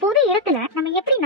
பொது இடத்துல நம்ம எப்படி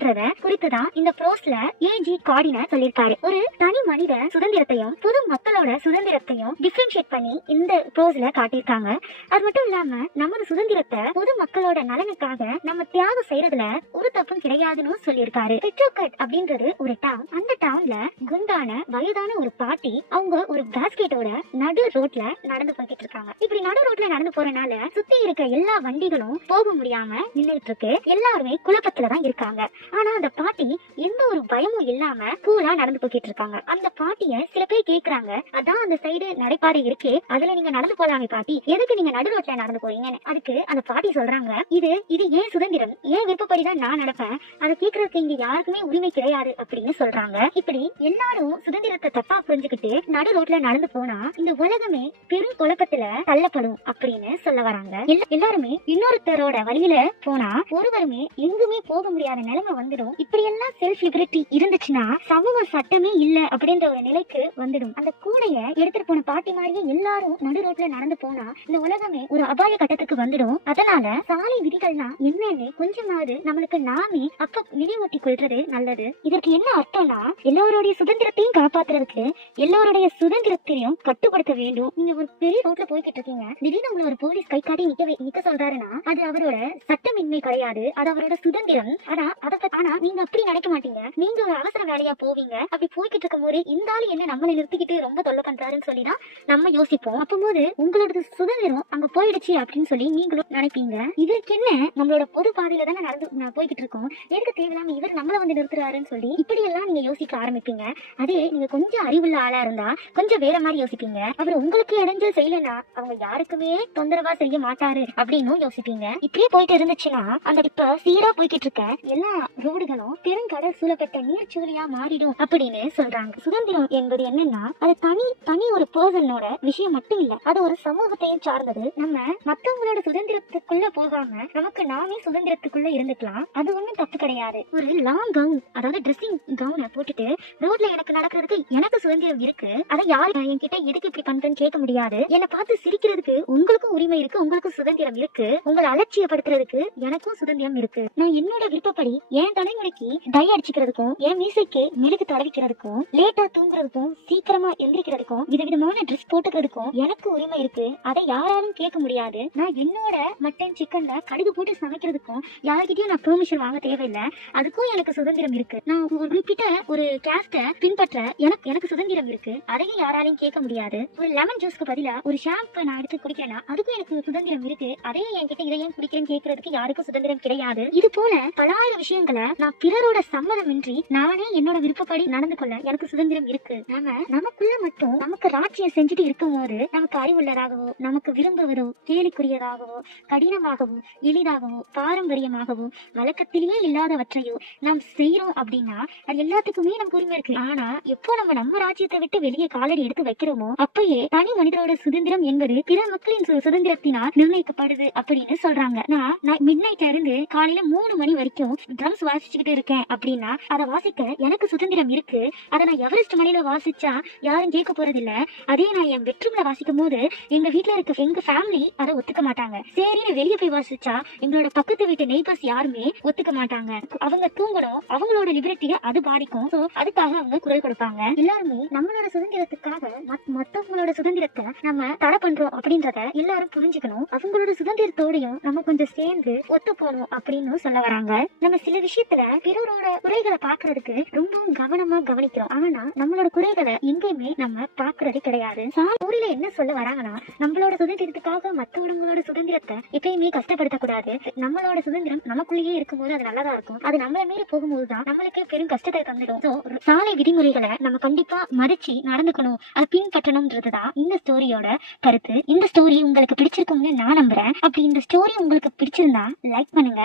அப்படின்றத குறித்துதான் இந்த ப்ரோஸ்ல ஏஜி காடின சொல்லியிருக்காரு. ஒரு தனி மனித சுதந்திரத்தையும் பொது மக்களோட சுதந்திரத்தையும் டிஃபரன்ஷியேட் பண்ணி இந்த ப்ரோஸ்ல காட்டியிருக்காங்க. அது மட்டும் இல்லாம நமது சுதந்திரத்தை பொது மக்களோட நலனுக்காக நம்ம தியாகம் செய்யறதுல ஒரு தப்பும் கிடையாதுன்னு சொல்லியிருக்காரு. பெட்ரோகட் அப்படின்றது ஒரு டவுன் அந்த டவுன்ல குண்டான வயதான ஒரு பாட்டி அவங்க ஒரு பாஸ்கெட்டோட நடு ரோட்ல நடந்து போய்கிட்டு இருக்காங்க இப்படி நடு ரோட்ல நடந்து போறனால சுத்தி இருக்க எல்லா வண்டிகளும் போக முடியாம நின்றுட்டு இருக்கு எல்லாருமே குழப்பத்துலதான் இருக்காங்க. ஆனா அந்த பாட்டி எந்த ஒரு பயமும் இல்லாம கூலா நடந்து போய்கிட்டு இருக்காங்க. அந்த பாட்டிய சில பேர் கேக்குறாங்க. அதான் அந்த சைடு நடைபாதை இருக்கே. அதுல நீங்க நடந்து போலாமே பாட்டி. எதுக்கு நீங்க நடு ரோட்ல நடந்து போறீங்கன்னு? அதுக்கு அந்த பாட்டி சொல்றாங்க. இது இது ஏன் சுதந்திரம்? ஏன் விருப்பப்படிதான் நான் நடப்பேன்? அதை கேக்குறதுக்கு இங்க யாருக்குமே உரிமை கிடையாது அப்படின்னு சொல்றாங்க. இப்படி எல்லாரும் சுதந்திரத்தை தப்பா புரிஞ்சுக்கிட்டு நடு ரோட்ல நடந்து போனா இந்த உலகமே பெரும் குழப்பத்துல தள்ளப்படும் அப்படின்னு சொல்ல வராங்க. எல்லாருமே இன்னொருத்தரோட வழியில போனா ஒருவருமே எங்குமே போக முடியாத நிலைமை வந்துடும். இப்படி எல்லாம் செல்ஃப் லிபர்ட்டி இருந்துச்சுன்னா சமூக சட்டமே இல்ல அப்படின்ற ஒரு நிலைக்கு வந்துடும். அந்த கூடைய எடுத்துட்டு போன பாட்டி மாதிரியே எல்லாரும் நடு ரோட்ல நடந்து போனா இந்த உலகமே ஒரு அபாய கட்டத்துக்கு வந்துடும். அதனால சாலை விதிகள்னா என்னன்னு கொஞ்சமாவது நம்மளுக்கு நாமே அப்ப நினைவூட்டி கொள்றது நல்லது. இதற்கு என்ன அர்த்தம்னா எல்லாருடைய சுதந்திரத்தையும் காப்பாத்துறதுக்கு எல்லாருடைய சுதந்திரத்தையும் கட்டுப்படுத்த வேண்டும். நீங்க ஒரு பெரிய ரோட்ல போய்கிட்டு இருக்கீங்க. திடீர்னு உங்களை ஒரு போலீஸ் கை காட்டி நிக்க நிக்க சொல்றாருன்னா அது அவரோட சட்டமின்மை கிடையாது. அது அவரோட சுதந்திரம். ஆனா அதை ஆனா நீங்க அப்படி நினைக்க மாட்டீங்க. நீங்க ஒரு அவசர வேலையா போவீங்க. அப்படி போய்கிட்டு இருக்கும் போது இந்த ஆளு என்ன நம்மளை நிறுத்திக்கிட்டு ரொம்ப தொல்லை பண்றாருன்னு சொல்லி தான் நம்ம யோசிப்போம். அப்போது உங்களோட சுதந்திரம் அங்க போயிடுச்சு அப்படின்னு சொல்லி நீங்களும் நினைப்பீங்க. இதற்கு என்ன நம்மளோட பொது பாதையில தானே நடந்து போய்கிட்டு இருக்கோம். எதுக்கு தேவையில்லாம இவர் நம்மள வந்து நிறுத்துறாருன்னு சொல்லி இப்படி எல்லாம் நீங்க யோசிக்க ஆரம்பிப்பீங்க. அதே நீங்க கொஞ்சம் அறிவுள்ள ஆளா இருந்தா கொஞ்சம் வேற மாதிரி யோசிப்பீங்க. அவர் உங்களுக்கு இடைஞ்சல் செய்யலனா அவங்க யாருக்குமே தொந்தரவா செய்ய மாட்டாரு அப்படின்னு யோசிப்பீங்க. இப்படியே போயிட்டு இருந்துச்சுன்னா அந்த இப்ப சீரா போய்கிட்டு இருக்க எல்லா ரோடுகளும் பெருங்கடல் சூழப்பட்ட நீர்ச்சூழியா மாறிடும் அப்படின்னு சொல்றாங்க. சுதந்திரம் என்பது என்னன்னா அது தனி தனி ஒரு பர்சனோட விஷயம் மட்டும் இல்ல அது ஒரு சமூகத்தையும் சார்ந்தது. நம்ம மத்தவங்களோட சுதந்திரத்துக்குள்ள போகாம நமக்கு நாமே சுதந்திரத்துக்குள்ள இருந்துக்கலாம். அது ஒண்ணும் தப்பு கிடையாது. ஒரு லாங் கவுன் அதாவது ட்ரெஸ்ஸிங் கவுனை போட்டுட்டு ரோட்ல எனக்கு நடக்கிறதுக்கு எனக்கு சுதந்திரம் இருக்கு. அதை யார் என்கிட்ட எதுக்கு இப்படி பண்றேன்னு கேட்க முடியாது. என்னை பார்த்து சிரிக்கிறதுக்கு உங்களுக்கும் உரிமை இருக்கு உங்களுக்கும் சுதந்திரம் இருக்கு. உங்களை அலட்சியப்படுத்துறதுக்கு எனக்கும் சுதந்திரம் இருக்கு. நான் என்னோட விருப்பப்படி என் தலைமுறைக்கு டை அடிச்சுக்கிறதுக்கும் என் மீசைக்கு மெழுகு தடவிக்கிறதுக்கும் லேட்டா தூங்குறதுக்கும் சீக்கிரமா எந்திரிக்கிறதுக்கும் விதவிதமான ட்ரெஸ் போட்டுக்கிறதுக்கும் எனக்கு உரிமை இருக்கு. அதை யாராலும் கேட்க முடியாது. நான் என்னோட மட்டன் சிக்கன்ல கடுகு போட்டு சமைக்கிறதுக்கும் யார்கிட்டயும் நான் பெர்மிஷன் வாங்க தேவையில்லை. அதுக்கும் எனக்கு சுதந்திரம் இருக்கு. நான் ஒரு குறிப்பிட்ட ஒரு கேஸ்ட பின்பற்ற எனக்கு எனக்கு சுதந்திரம் இருக்கு. அதையும் யாராலையும் கேட்க முடியாது. ஒரு லெமன் ஜூஸ்க்கு பதிலா ஒரு ஷாம்பு நான் எடுத்து குடிக்கிறேன்னா அதுக்கும் எனக்கு சுதந்திரம் இருக்கு. அதையும் என்கிட்ட இதையும் குடிக்கிறேன்னு கேட்கறதுக்கு யாருக்கும் சுதந்திரம் கிடையாது. இது போல பலாயிரம் விஷயங்கள் நான் பிறரோட சம்மதமின்றி நானே என்னோட விருப்பப்படி நடந்து கொள்ள எனக்கு சுதந்திரம் இருக்கு. நாம நமக்குள்ள மட்டும் நமக்கு ராட்சியம் செஞ்சுட்டு இருக்கும் போது நமக்கு அறிவுள்ளதாகவோ நமக்கு விரும்புவதோ கேலிக்குரியதாகவோ கடினமாகவோ எளிதாகவோ பாரம்பரியமாகவோ வழக்கத்திலேயே இல்லாதவற்றையோ நாம் செய்யறோம் அப்படின்னா அது எல்லாத்துக்குமே நமக்கு உரிமை இருக்கு. ஆனா எப்போ நம்ம நம்ம ராஜ்யத்தை விட்டு வெளியே காலடி எடுத்து வைக்கிறோமோ அப்பயே தனி மனிதரோட சுதந்திரம் என்பது பிற மக்களின் சுதந்திரத்தினால் நிர்ணயிக்கப்படுது அப்படின்னு சொல்றாங்க. நான் மிட் நைட்ல இருந்து காலையில மூணு மணி வரைக்கும் ட்ரம்ஸ் வாசிச்சுக்கிட்டு இருக்கேன் அப்படின்னா அதை வாசிக்க எனக்கு சுதந்திரம் இருக்கு. அதை நான் எவரெஸ்ட் மலையில வாசிச்சா யாரும் கேட்க போறதில்ல. அதே நான் என் பெட்ரூம்ல வாசிக்கும் போது எங்க வீட்டுல இருக்க எங்க ஃபேமிலி அதை ஒத்துக்க மாட்டாங்க. சரின்னு வெளியே போய் வாசிச்சா எங்களோட பக்கத்து வீட்டு நெய்பர்ஸ் யாருமே ஒத்துக்க மாட்டாங்க. அவங்க தூங்கணும் அவங்களோட லிபர்ட்டியை அது பாதிக்கும். சோ அதுக்காக அவங்க குரல் கொடுப்பாங்க. எல்லாருமே நம்மளோட சுதந்திரத்துக்காக மத்- மத்தவங்களோட சுதந்திரத்தை நம்ம தடை பண்றோம் அப்படின்றத எல்லாரும் புரிஞ்சுக்கணும். அவங்களோட சுதந்திரத்தோடையும் நம்ம கொஞ்சம் சேர்ந்து ஒத்து போகணும் அப்படின்னு சொல்ல வராங்க. நம்ம சில விஷயத்துல பிறரோட குறைகளை பாக்குறதுக்கு ரொம்பவும் கவனமா கவனிக்கிறோம். ஆனா நம்மளோட குறைகளை எங்கேயுமே நம்ம பாக்குறது கிடையாது. ஊரில என்ன சொல்ல வராங்கன்னா நம்மளோட சுதந்திரத்துக்காக மத்தவங்களோட சுதந்திரத்தை எப்பயுமே கஷ்டப்படுத்த கூடாது நம்மளோட சுதந்திரம் நமக்குள்ளேயே இருக்கும்போது அது நல்லதா இருக்கும். அது நம்மள மீறி போகும்போது தான் நம்மளுக்கே பெரும் கஷ்டத்தை தந்துடும். சாலை விதிமுறைகளை நம்ம கண்டிப்பா மதிச்சு நடந்துக்கணும். அதை பின்பற்றணும்ன்றதுதான் இந்த ஸ்டோரியோட கருத்து. இந்த ஸ்டோரி உங்களுக்கு பிடிச்சிருக்கும்னு நான் நம்புறேன். அப்படி இந்த ஸ்டோரி உங்களுக்கு பிடிச்சிருந்தா லைக் பண்ணுங்க.